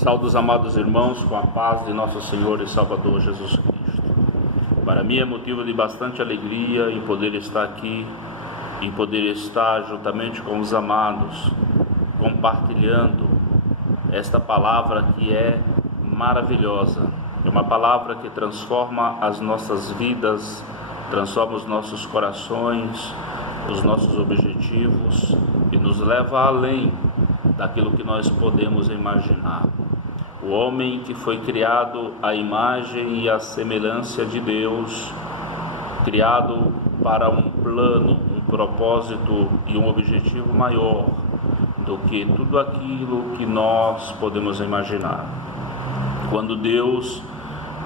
Saúdo os amados irmãos com a paz de nosso Senhor e Salvador Jesus Cristo. Para mim é motivo de bastante alegria em poder estar aqui, em poder estar juntamente com os amados, compartilhando esta palavra que é maravilhosa. É uma palavra que transforma as nossas vidas, transforma os nossos corações, os nossos objetivos e nos leva além daquilo que nós podemos imaginar. O homem que foi criado à imagem e à semelhança de Deus, criado para um plano, um propósito e um objetivo maior do que tudo aquilo que nós podemos imaginar. Quando Deus,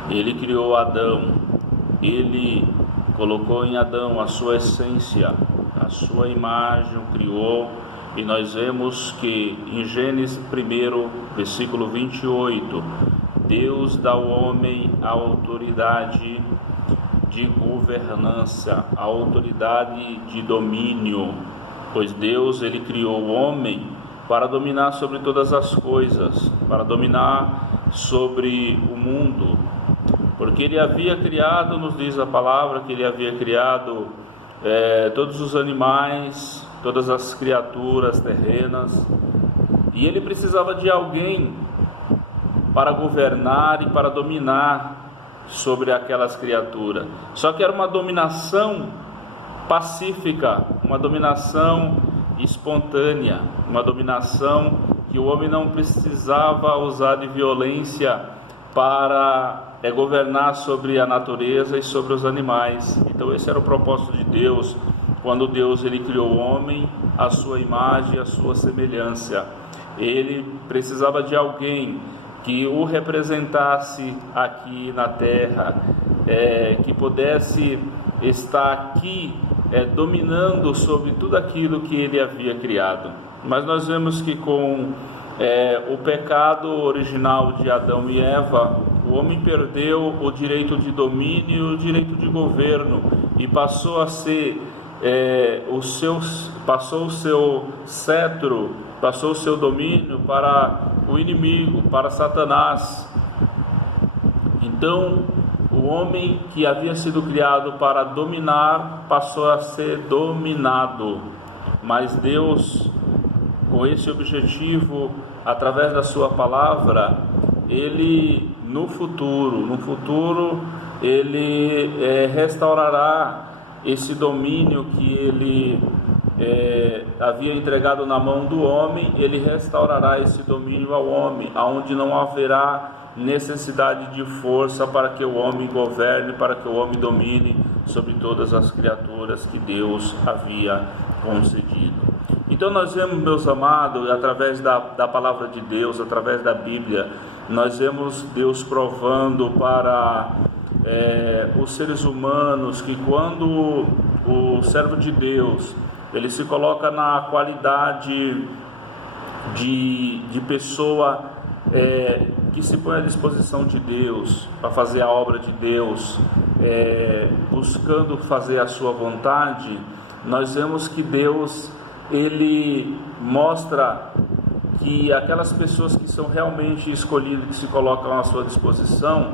Ele criou Adão, Ele colocou em Adão a sua essência, a sua imagem, o criou. E nós vemos que em Gênesis 1, versículo 28, Deus dá ao homem a autoridade de governança, a autoridade de domínio, pois Deus, Ele criou o homem para dominar sobre todas as coisas, para dominar sobre o mundo, porque Ele havia criado, nos diz a palavra, que Ele havia criado todos os animais, todas as criaturas terrenas, e Ele precisava de alguém para governar e para dominar sobre aquelas criaturas. Só que era uma dominação pacífica, uma dominação espontânea, uma dominação que o homem não precisava usar de violência para governar sobre a natureza e sobre os animais. Então esse era o propósito de Deus, quando Deus Ele criou o homem à sua imagem, à sua semelhança. Ele precisava de alguém que o representasse aqui na terra, que pudesse estar aqui dominando sobre tudo aquilo que Ele havia criado. Mas nós vemos que com o pecado original de Adão e Eva, o homem perdeu o direito de domínio e o direito de governo e passou a ser passou o seu cetro, passou o seu domínio para o inimigo, para Satanás. Então, o homem que havia sido criado para dominar passou a ser dominado. Mas Deus, com esse objetivo, através da sua palavra, Ele no futuro, Ele restaurará esse domínio que Ele havia entregado na mão do homem. Ele restaurará esse domínio ao homem, aonde não haverá necessidade de força para que o homem governe, para que o homem domine sobre todas as criaturas que Deus havia concedido. Então nós vemos, meus amados, através da palavra de Deus, através da Bíblia, nós vemos Deus provando para os seres humanos que quando o servo de Deus, ele se coloca na qualidade de pessoa que se põe à disposição de Deus para fazer a obra de Deus, buscando fazer a sua vontade, nós vemos que Deus, Ele mostra que aquelas pessoas que são realmente escolhidas, que se colocam à sua disposição,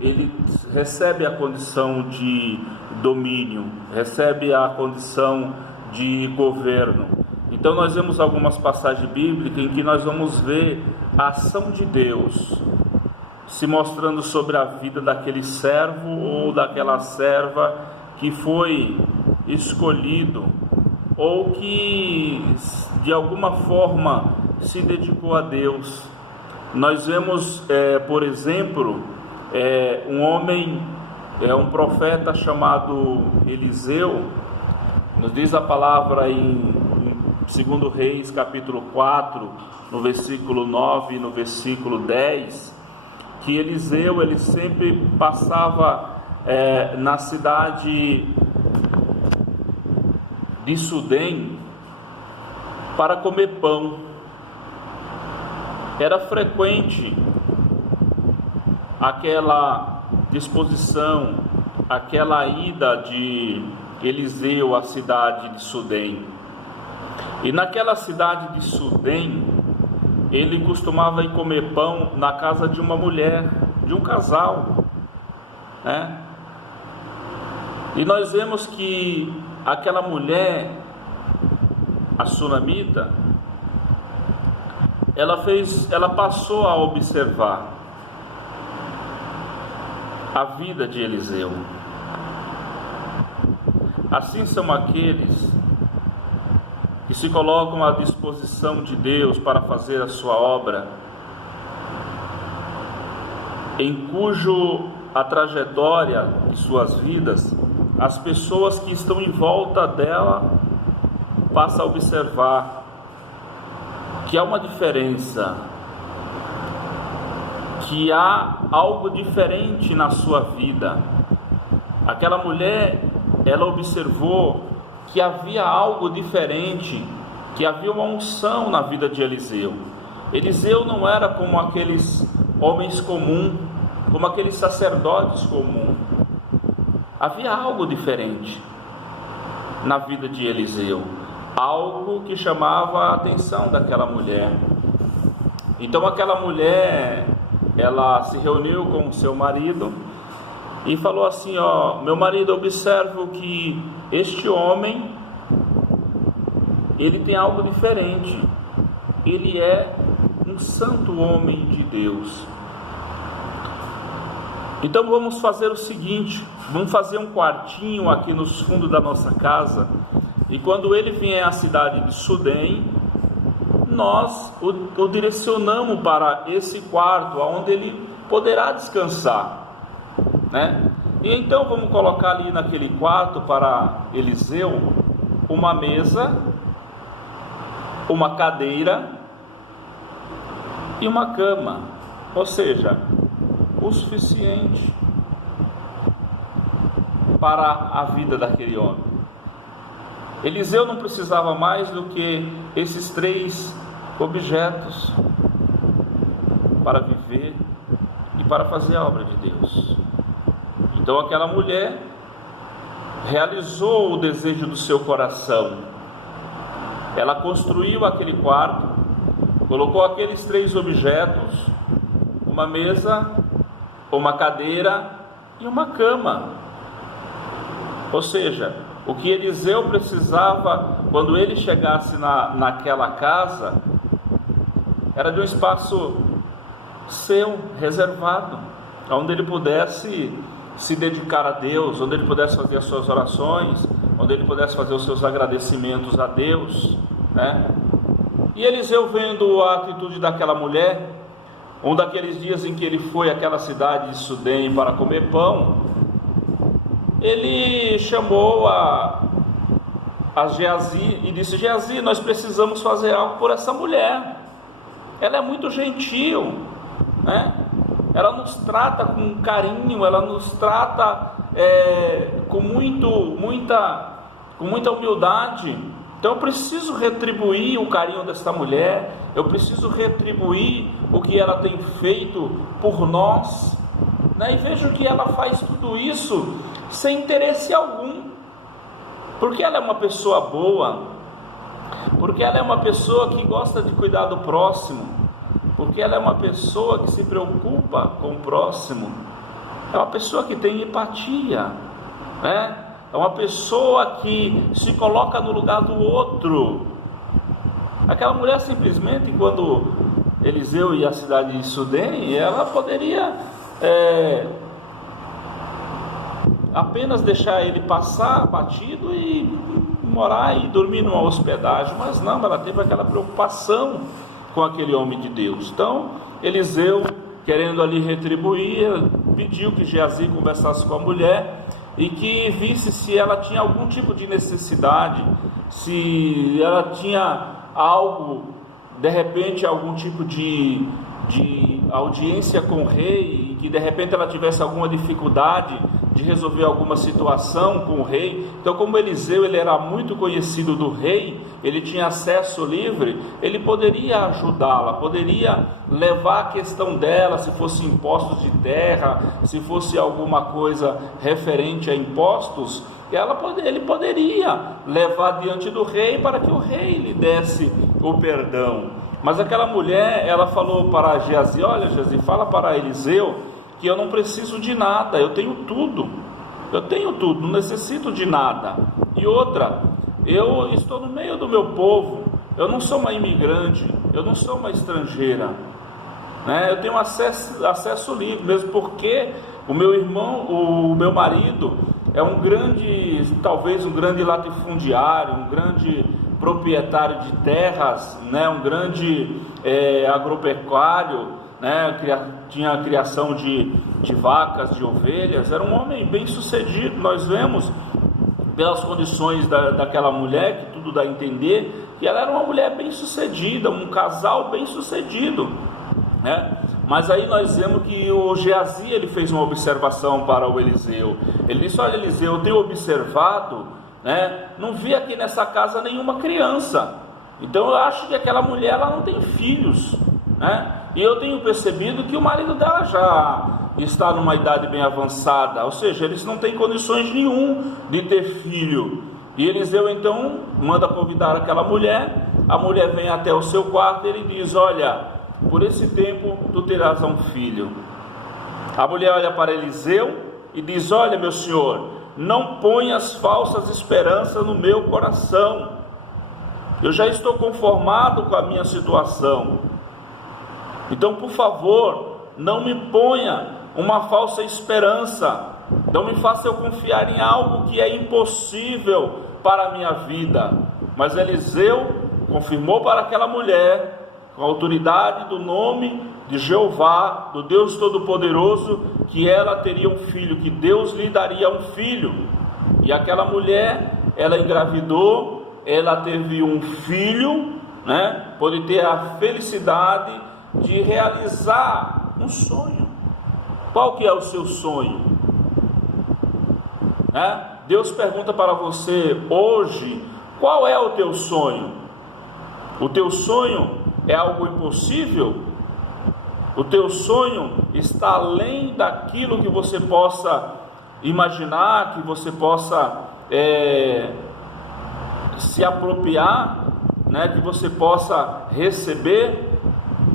Ele recebe a condição de domínio, recebe a condição de governo. Então nós vemos algumas passagens bíblicas em que nós vamos ver a ação de Deus se mostrando sobre a vida daquele servo ou daquela serva que foi escolhido ou que de alguma forma se dedicou a Deus. Nós vemos, por exemplo, um homem, um profeta chamado Eliseu. Nos diz a palavra em 2 Reis, capítulo 4, no versículo 9 e no versículo 10, que Eliseu, ele sempre passava na cidade de Sudém para comer pão. Era frequente aquela disposição, aquela ida de Eliseu à cidade de Sudém. E naquela cidade de Sudém, ele costumava ir comer pão na casa de uma mulher, de um casal, né? E nós vemos que aquela mulher, a sunamita, ela passou a observar a vida de Eliseu. Assim são aqueles que se colocam à disposição de Deus para fazer a sua obra, em cujo a trajetória de suas vidas, as pessoas que estão em volta dela passam a observar que há uma diferença, que há algo diferente na sua vida. Aquela mulher, ela observou que havia algo diferente, que havia uma unção na vida de Eliseu. Eliseu não era como aqueles homens comuns, como aqueles sacerdotes comuns. Havia algo diferente na vida de Eliseu, algo que chamava a atenção daquela mulher. Então aquela mulher, ela se reuniu com o seu marido e falou assim: meu marido, observo que este homem, ele tem algo diferente, ele é um santo homem de Deus. Então vamos fazer o seguinte, vamos fazer um quartinho aqui nos fundos da nossa casa, e quando ele vier à cidade de Sudém, nós o direcionamos para esse quarto, onde ele poderá descansar, né? E então vamos colocar ali naquele quarto para Eliseu uma mesa, uma cadeira e uma cama, ou seja, o suficiente para a vida daquele homem. Eliseu não precisava mais do que esses 3 objetos para viver e para fazer a obra de Deus. Então aquela mulher realizou o desejo do seu coração. Ela construiu aquele quarto, colocou aqueles 3 objetos, uma mesa, uma cadeira e uma cama. Ou seja, o que Eliseu precisava quando ele chegasse naquela casa era de um espaço seu, reservado, onde ele pudesse se dedicar a Deus, onde ele pudesse fazer as suas orações, onde ele pudesse fazer os seus agradecimentos a Deus, né? E Eliseu, vendo a atitude daquela mulher, um daqueles dias em que ele foi àquela cidade de Sudém para comer pão, ele chamou a Geazi e disse: Geazi, nós precisamos fazer algo por essa mulher, ela é muito gentil, né? Ela nos trata com carinho, ela nos trata com muita humildade. Então eu preciso retribuir o carinho desta mulher, eu preciso retribuir o que ela tem feito por nós, né? E vejo que ela faz tudo isso sem interesse algum, porque ela é uma pessoa boa, porque ela é uma pessoa que gosta de cuidar do próximo, porque ela é uma pessoa que se preocupa com o próximo, é uma pessoa que tem empatia, né? É uma pessoa que se coloca no lugar do outro. Aquela mulher simplesmente, quando Eliseu ia à cidade de Sudém, ela poderia apenas deixar ele passar batido e morar e dormir numa hospedagem, mas não, ela teve aquela preocupação com aquele homem de Deus. Então Eliseu, querendo ali retribuir, pediu que Geazi conversasse com a mulher e que visse se ela tinha algum tipo de necessidade, se ela tinha algo, de repente algum tipo de audiência com o rei, e que de repente ela tivesse alguma dificuldade de resolver alguma situação com o rei. Então, como Eliseu ele era muito conhecido do rei, ele tinha acesso livre, ele poderia ajudá-la, poderia levar a questão dela, se fosse impostos de terra, se fosse alguma coisa referente a impostos, ele poderia levar diante do rei para que o rei lhe desse o perdão. Mas aquela mulher, ela falou para Geazi: olha, Geazi, fala para Eliseu que eu não preciso de nada, eu tenho tudo, não necessito de nada. E outra, eu estou no meio do meu povo, eu não sou uma imigrante, eu não sou uma estrangeira, né? Eu tenho acesso livre, mesmo porque o meu irmão, o meu marido é talvez um grande latifundiário, um grande proprietário de terras, né? Um grande agropecuário, né? Tinha a criação de vacas, de ovelhas, era um homem bem sucedido. Nós vemos pelas condições daquela mulher, que tudo dá a entender que ela era uma mulher bem sucedida, um casal bem sucedido, né? Mas aí nós vemos que o Geazi, ele fez uma observação para o Eliseu. Ele disse: olha, Eliseu, eu tenho observado, né? Não vi aqui nessa casa nenhuma criança, então eu acho que aquela mulher, ela não tem filhos, né? E eu tenho percebido que o marido dela já está numa idade bem avançada, ou seja, eles não têm condições nenhum de ter filho. E Eliseu então manda convidar aquela mulher. A mulher vem até o seu quarto e ele diz: olha, por esse tempo tu terás um filho. A mulher olha para Eliseu e diz: olha, meu senhor, não ponhas falsas esperanças no meu coração, eu já estou conformado com a minha situação. Então, por favor, não me ponha uma falsa esperança, não me faça eu confiar em algo que é impossível para a minha vida. Mas Eliseu confirmou para aquela mulher, com a autoridade do nome de Jeová, do Deus Todo-Poderoso, que ela teria um filho, que Deus lhe daria um filho. E aquela mulher, ela engravidou, ela teve um filho, né? Pôde ter a felicidade de realizar um sonho. Qual que é o seu sonho? Deus pergunta para você hoje: qual é o teu sonho? O teu sonho é algo impossível? O teu sonho está além daquilo que você possa imaginar, que você possa se apropriar, né? Que você possa receber.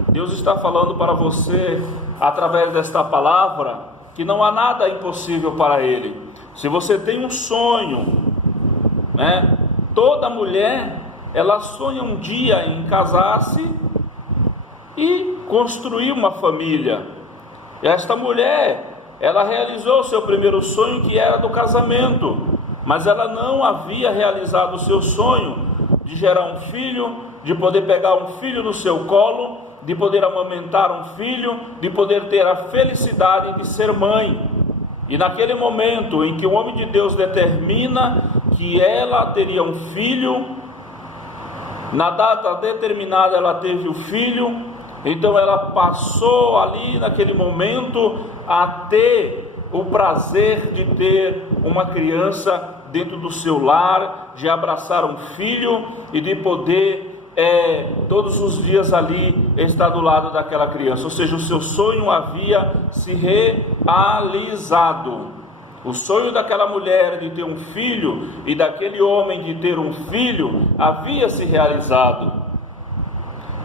Deus está falando para você, através desta palavra, que não há nada impossível para Ele. Se você tem um sonho, né? Toda mulher, ela sonha um dia em casar-se e construir uma família. Esta mulher, ela realizou o seu primeiro sonho, que era do casamento, mas ela não havia realizado o seu sonho de gerar um filho, de poder pegar um filho no seu colo, de poder amamentar um filho, de poder ter a felicidade de ser mãe. E naquele momento em que o homem de Deus determina que ela teria um filho, na data determinada ela teve o filho, então ela passou ali naquele momento a ter o prazer de ter uma criança dentro do seu lar, de abraçar um filho e de poder todos os dias ali estar do lado daquela criança. Ou seja, o seu sonho havia se realizado. O sonho daquela mulher de ter um filho e daquele homem de ter um filho havia se realizado.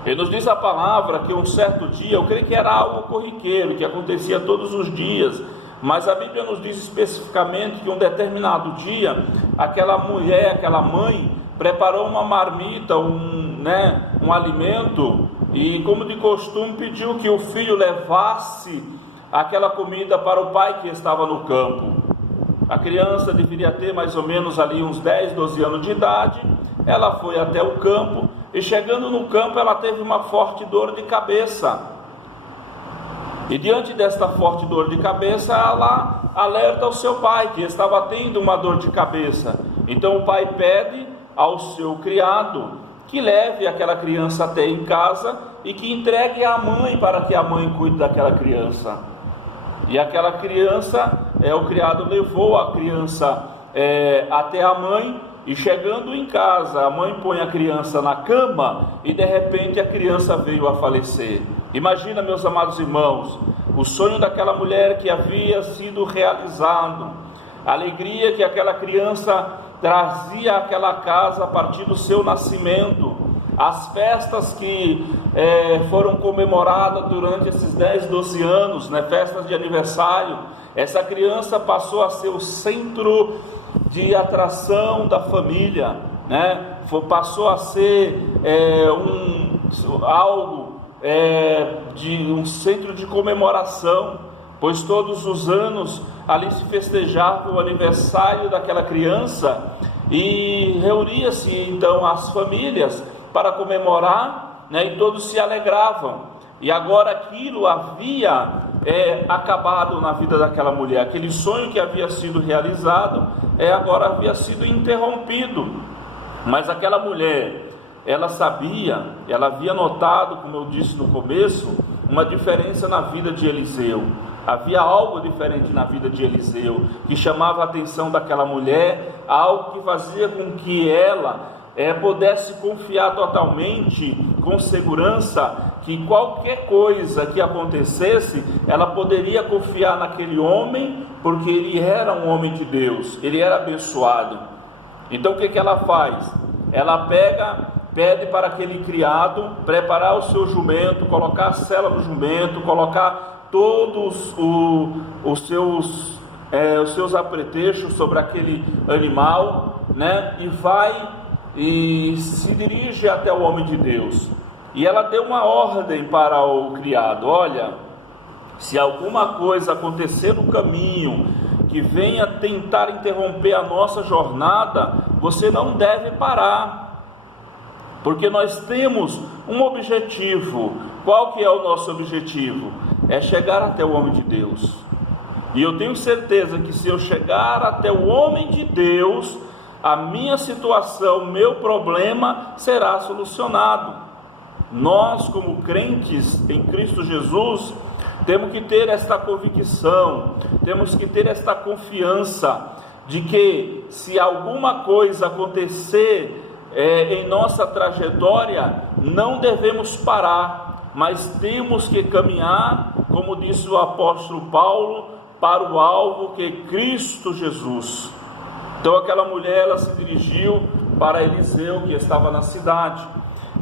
Ele nos diz a palavra que um certo dia, eu creio que era algo corriqueiro, que acontecia todos os dias, mas a Bíblia nos diz especificamente que um determinado dia, aquela mulher, aquela mãe, preparou uma marmita, um alimento, e como de costume pediu que o filho levasse aquela comida para o pai que estava no campo. A criança deveria ter mais ou menos ali uns 10, 12 anos de idade. Ela foi até o campo e chegando no campo ela teve uma forte dor de cabeça. E diante desta forte dor de cabeça, ela alerta ao seu pai que estava tendo uma dor de cabeça. Então o pai pede ao seu criado que leve aquela criança até em casa e que entregue à mãe para que a mãe cuide daquela criança. E aquela criança, o criado levou a criança até a mãe, e chegando em casa, a mãe põe a criança na cama e de repente a criança veio a falecer. Imagina, meus amados irmãos, o sonho daquela mulher que havia sido realizado, a alegria que aquela criança trazia àquela casa a partir do seu nascimento, as festas que foram comemoradas durante esses 10, 12 anos, né, festas de aniversário, essa criança passou a ser o centro de atração da família, né? Passou a ser de um centro de comemoração, pois todos os anos ali se festejava o aniversário daquela criança e reunia-se então as famílias para comemorar, né? E todos se alegravam. E agora aquilo havia acabado na vida daquela mulher, aquele sonho que havia sido realizado agora havia sido interrompido. Mas aquela mulher, ela sabia, ela havia notado, como eu disse no começo, uma diferença na vida de Eliseu. Havia algo diferente na vida de Eliseu, que chamava a atenção daquela mulher, algo que fazia com que ela pudesse confiar totalmente, com segurança, que qualquer coisa que acontecesse, ela poderia confiar naquele homem, porque ele era um homem de Deus, ele era abençoado. Então o que ela faz? Ela pede para aquele criado preparar o seu jumento, colocar a sela no jumento, colocar todos os seus apetrechos sobre aquele animal, né? E vai e se dirige até o homem de Deus. E ela deu uma ordem para o criado: olha, se alguma coisa acontecer no caminho que venha tentar interromper a nossa jornada, você não deve parar, porque nós temos um objetivo. Qual que é o nosso objetivo? É chegar até o homem de Deus. E eu tenho certeza que se eu chegar até o homem de Deus, a minha situação, meu problema será solucionado. Nós, como crentes em Cristo Jesus, temos que ter esta convicção, temos que ter esta confiança de que se alguma coisa acontecer em nossa trajetória, não devemos parar, mas temos que caminhar, como disse o apóstolo Paulo, para o alvo que é Cristo Jesus. Então aquela mulher, ela se dirigiu para Eliseu, que estava na cidade.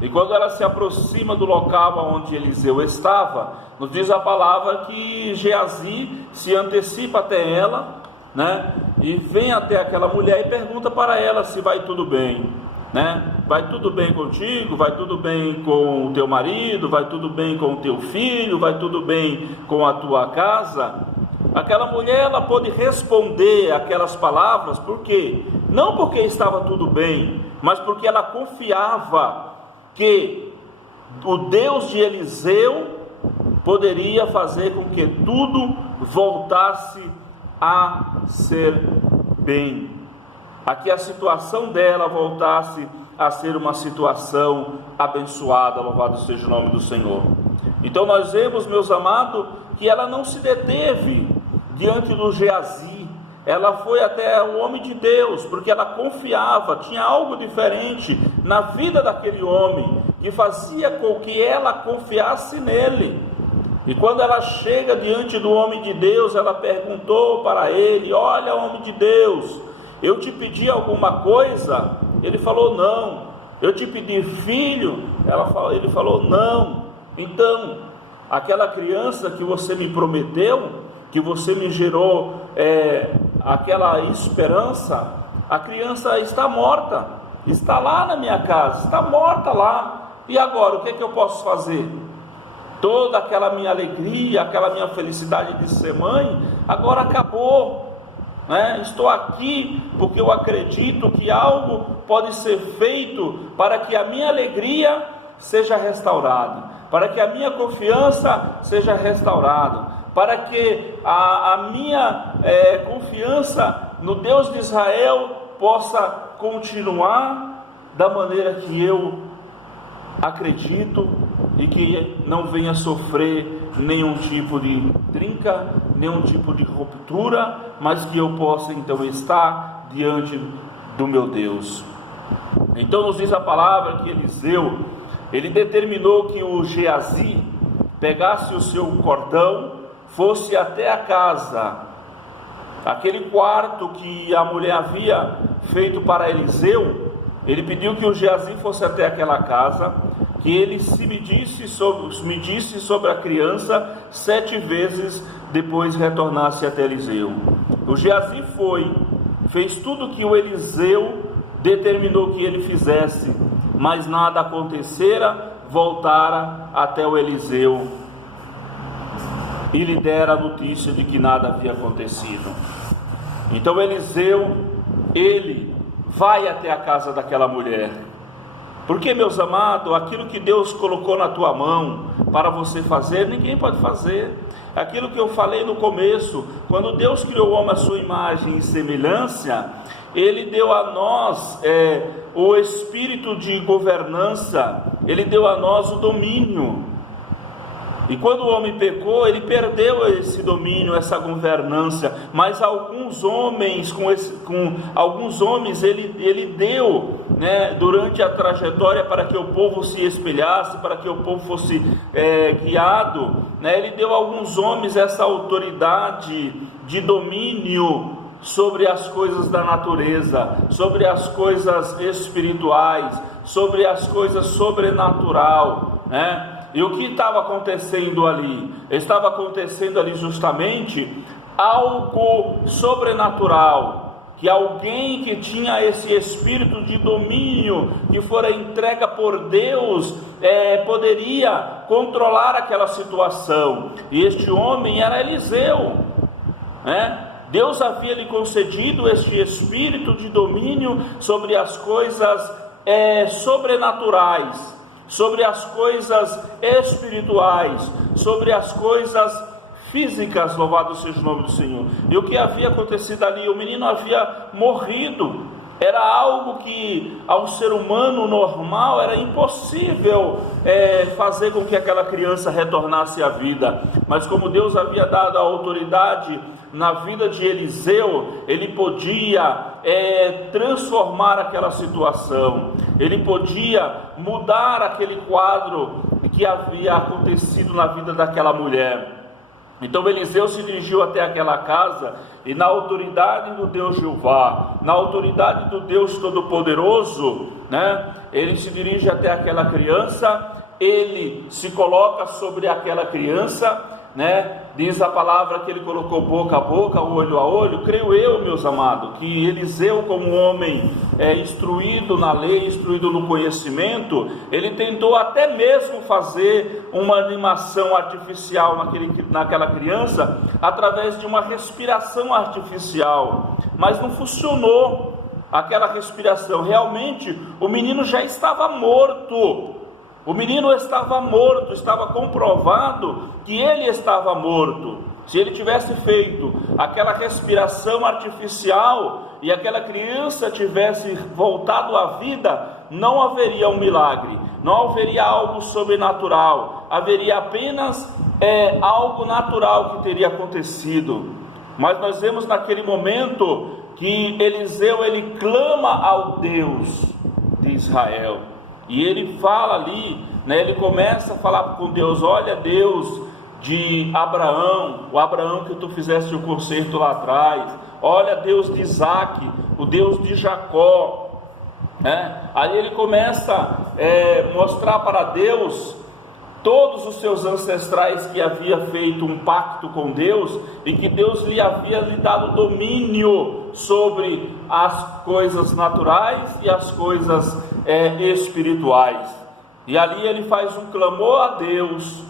E quando ela se aproxima do local onde Eliseu estava, nos diz a palavra que Geazi se antecipa até ela, né? E vem até aquela mulher e pergunta para ela se vai tudo bem, né? Vai tudo bem contigo? Vai tudo bem com o teu marido? Vai tudo bem com o teu filho? Vai tudo bem com a tua casa? Aquela mulher, ela pôde responder aquelas palavras, por quê? Não porque estava tudo bem, mas porque ela confiava que o Deus de Eliseu poderia fazer com que tudo voltasse a ser bem, a que a situação dela voltasse a ser uma situação abençoada. Louvado seja o nome do Senhor. Então nós vemos, meus amados, que ela não se deteve diante do Geazi, ela foi até o homem de Deus, porque ela confiava, tinha algo diferente na vida daquele homem, que fazia com que ela confiasse nele. E quando ela chega diante do homem de Deus, ela perguntou para ele: olha, homem de Deus, eu te pedi alguma coisa? Ele falou: não. Eu te pedi filho? Ele falou: não. Então, aquela criança que você me prometeu, que você me gerou aquela esperança, a criança está morta, está lá na minha casa, está morta lá. E agora, o que é que eu posso fazer? Toda aquela minha alegria, aquela minha felicidade de ser mãe, agora acabou, né? Estou aqui porque eu acredito que algo pode ser feito para que a minha alegria seja restaurada, para que a minha confiança seja restaurada, para que a minha confiança no Deus de Israel possa continuar da maneira que eu acredito, e que não venha sofrer nenhum tipo de trinca, nenhum tipo de ruptura, mas que eu possa então estar diante do meu Deus. Então nos diz a palavra que Eliseu, ele determinou que o Geazi pegasse o seu cordão, fosse até a casa, aquele quarto que a mulher havia feito para Eliseu, ele pediu que o Geazi fosse até aquela casa, que ele medisse sobre a criança 7 vezes, depois retornasse até Eliseu. O Geazi fez tudo que o Eliseu determinou que ele fizesse, mas nada acontecera. Voltara até o Eliseu e lhe dera a notícia de que nada havia acontecido. Então Eliseu, ele vai até a casa daquela mulher, porque, meus amados, aquilo que Deus colocou na tua mão para você fazer, ninguém pode fazer. Aquilo que eu falei no começo, quando Deus criou o homem à sua imagem e semelhança, Ele deu a nós o espírito de governança, Ele deu a nós o domínio. E quando o homem pecou, ele perdeu esse domínio, essa governança. Mas alguns homens, ele deu, durante a trajetória, para que o povo se espelhasse, para que o povo fosse guiado, ele deu a alguns homens essa autoridade de domínio sobre as coisas da natureza, sobre as coisas espirituais, sobre as coisas sobrenatural, E o que estava acontecendo ali? Estava acontecendo ali justamente algo sobrenatural, que alguém que tinha esse espírito de domínio, que fora entregue por Deus, poderia controlar aquela situação. E este homem era Eliseu, Deus havia lhe concedido este espírito de domínio sobre as coisas sobrenaturais, sobre as coisas espirituais, sobre as coisas físicas. Louvado seja o nome do Senhor. E o que havia acontecido ali? O menino havia morrido. Era algo que ao ser humano normal era impossível fazer com que aquela criança retornasse à vida. Mas como Deus havia dado a autoridade na vida de Eliseu, ele podia transformar aquela situação, ele podia mudar aquele quadro que havia acontecido na vida daquela mulher. Então Eliseu se dirigiu até aquela casa e, na autoridade do Deus Jeová, na autoridade do Deus Todo-Poderoso, ele se dirige até aquela criança, ele se coloca sobre aquela criança, diz a palavra que ele colocou boca a boca, olho a olho. Creio eu, meus amados, que Eliseu, como homem instruído na lei, instruído no conhecimento, ele tentou até mesmo fazer uma animação artificial naquela criança, através de uma respiração artificial, mas não funcionou aquela respiração. Realmente o menino já estava morto. O menino estava morto, estava comprovado que ele estava morto. Se ele tivesse feito aquela respiração artificial e aquela criança tivesse voltado à vida, não haveria um milagre, não haveria algo sobrenatural, haveria apenas algo natural que teria acontecido. Mas nós vemos naquele momento que Eliseu, ele clama ao Deus de Israel. E ele fala ali, ele começa a falar com Deus: olha, Deus de Abraão, o Abraão que tu fizeste o concerto lá atrás, olha, Deus de Isaac, o Deus de Jacó, Aí ele começa a mostrar para Deus todos os seus ancestrais, que havia feito um pacto com Deus e que Deus lhe havia dado domínio sobre as coisas naturais e as coisas espirituais. E ali ele faz um clamor a Deus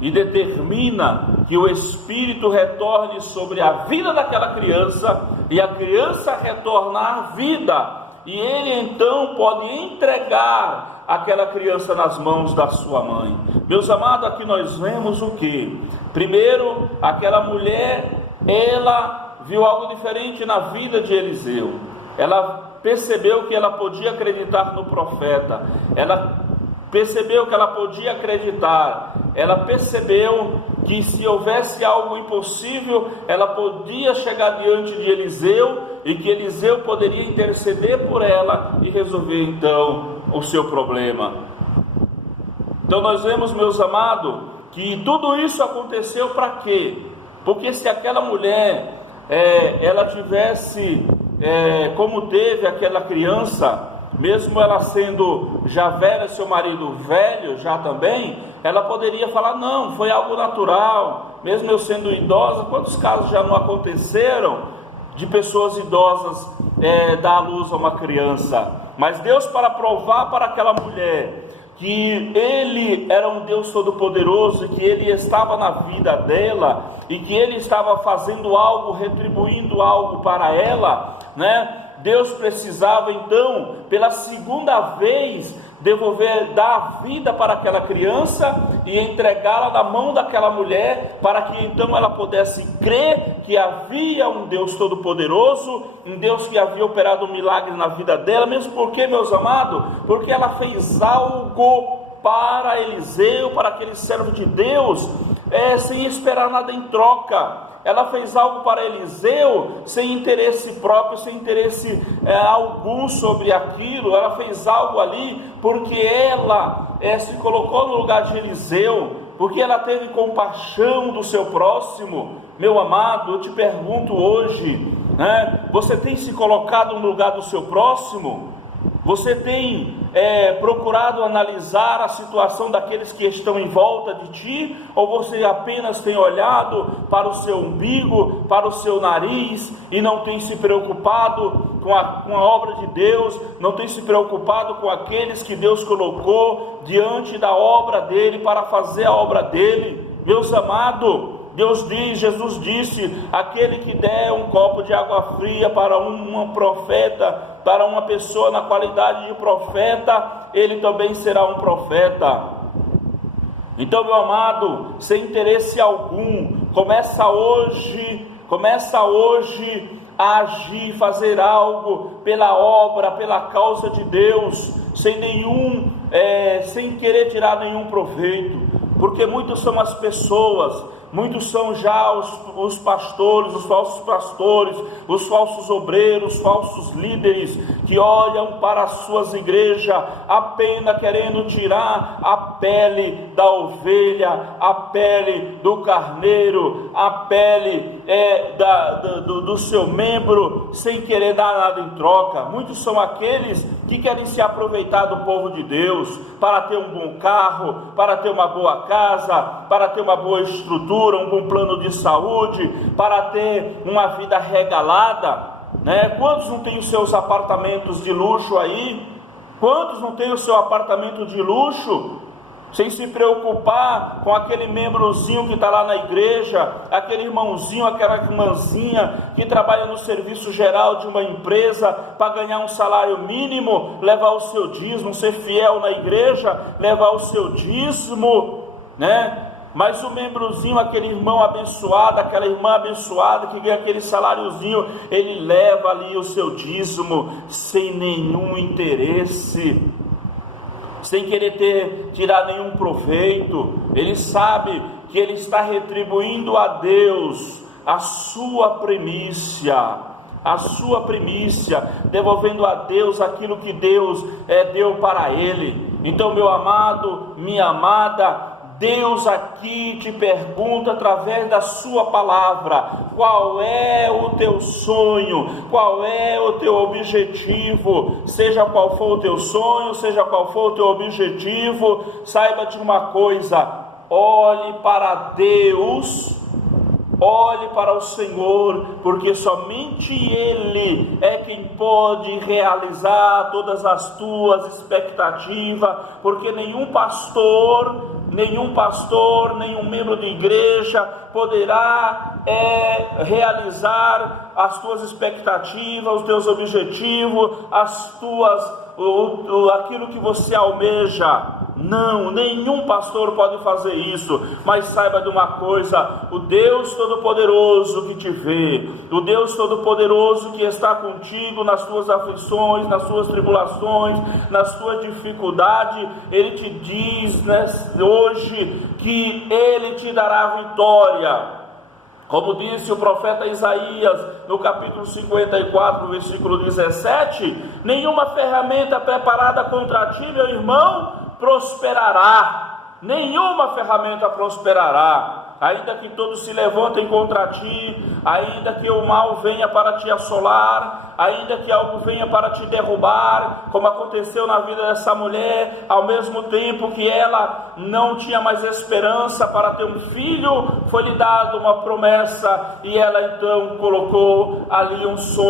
e determina que o Espírito retorne sobre a vida daquela criança, e a criança retorna à vida, e ele então pode entregar aquela criança nas mãos da sua mãe. Meus amados, aqui nós vemos o que? Primeiro, aquela mulher, ela viu algo diferente na vida de Eliseu. Ela percebeu que ela podia acreditar no profeta, ela percebeu que ela podia acreditar, ela percebeu que se houvesse algo impossível, ela podia chegar diante de Eliseu, e que Eliseu poderia interceder por ela e resolver então o seu problema. Então nós vemos, meus amados, que tudo isso aconteceu para quê? Porque se aquela mulher ela tivesse como teve aquela criança, mesmo ela sendo já velha, seu marido velho já também, ela poderia falar: não, foi algo natural, mesmo eu sendo idosa. Quantos casos já não aconteceram de pessoas idosas dar à luz a uma criança? Mas Deus, para provar para aquela mulher que Ele era um Deus todo-poderoso, que Ele estava na vida dela, e que Ele estava fazendo algo, retribuindo algo para ela, né? Deus precisava então, pela segunda vez, dar vida para aquela criança e entregá-la na mão daquela mulher, para que então ela pudesse crer que havia um Deus todo-poderoso, um Deus que havia operado um milagre na vida dela. Mesmo porque, meus amados, porque ela fez algo para Eliseu, para aquele servo de Deus, sem esperar nada em troca. Ela fez algo para Eliseu sem interesse próprio, sem interesse algum sobre aquilo. Ela fez algo ali porque ela se colocou no lugar de Eliseu, porque ela teve compaixão do seu próximo. Meu amado, eu te pergunto hoje, né? Você tem se colocado no lugar do seu próximo? Você tem procurado analisar a situação daqueles que estão em volta de ti? Ou você apenas tem olhado para o seu umbigo, para o seu nariz, e não tem se preocupado com a obra de Deus, não tem se preocupado com aqueles que Deus colocou diante da obra dele, para fazer a obra dele? Meus amados, Jesus disse: aquele que der um copo de água fria para um profeta, para uma pessoa na qualidade de profeta, ele também será um profeta. Então, meu amado, sem interesse algum, começa hoje a agir, fazer algo pela obra, pela causa de Deus, sem querer tirar nenhum proveito, porque muitos são as pessoas, muitos são já os pastores, os falsos pastores, os falsos obreiros, os falsos líderes, que olham para as suas igrejas apenas querendo tirar a pele da ovelha, a pele do carneiro, a pele do seu membro, sem querer dar nada em troca. Muitos são aqueles que querem se aproveitar do povo de Deus, para ter um bom carro, para ter uma boa casa, para ter uma boa estrutura, um bom plano de saúde, para ter uma vida regalada, né? Quantos não têm os seus apartamentos de luxo aí? Quantos não têm o seu apartamento de luxo, sem se preocupar com aquele membrozinho que está lá na igreja, aquele irmãozinho, aquela irmãzinha que trabalha no serviço geral de uma empresa para ganhar um salário mínimo, levar o seu dízimo, ser fiel na igreja, levar o seu dízimo, né? Mas o membrozinho, aquele irmão abençoado, aquela irmã abençoada que ganha aquele saláriozinho, ele leva ali o seu dízimo sem nenhum interesse, sem querer tirar nenhum proveito. Ele sabe que ele está retribuindo a Deus a sua primícia, devolvendo a Deus aquilo que Deus deu para ele. Então, meu amado, minha amada, Deus aqui te pergunta através da sua palavra: qual é o teu sonho, qual é o teu objetivo? Seja qual for o teu sonho, seja qual for o teu objetivo, saiba de uma coisa: olhe para Deus, olhe para o Senhor, porque somente Ele é quem pode realizar todas as tuas expectativas, porque nenhum pastor, nenhum membro de igreja poderá realizar as tuas expectativas, os teus objetivos, aquilo que você almeja. Não, nenhum pastor pode fazer isso. Mas saiba de uma coisa: o Deus Todo-Poderoso que te vê, o Deus Todo-Poderoso que está contigo nas tuas aflições, nas tuas tribulações, nas tuas dificuldades, Ele te diz, né, hoje, que Ele te dará vitória. Como disse o profeta Isaías no capítulo 54, versículo 17: nenhuma ferramenta preparada contra ti, meu irmão, prosperará. Nenhuma ferramenta prosperará. ainda que todos se levantem contra ti, ainda que o mal venha para te assolar, ainda que algo venha para te derrubar, como aconteceu na vida dessa mulher, ao mesmo tempo que ela não tinha mais esperança para ter um filho, foi-lhe dado uma promessa, e ela então colocou ali um sonho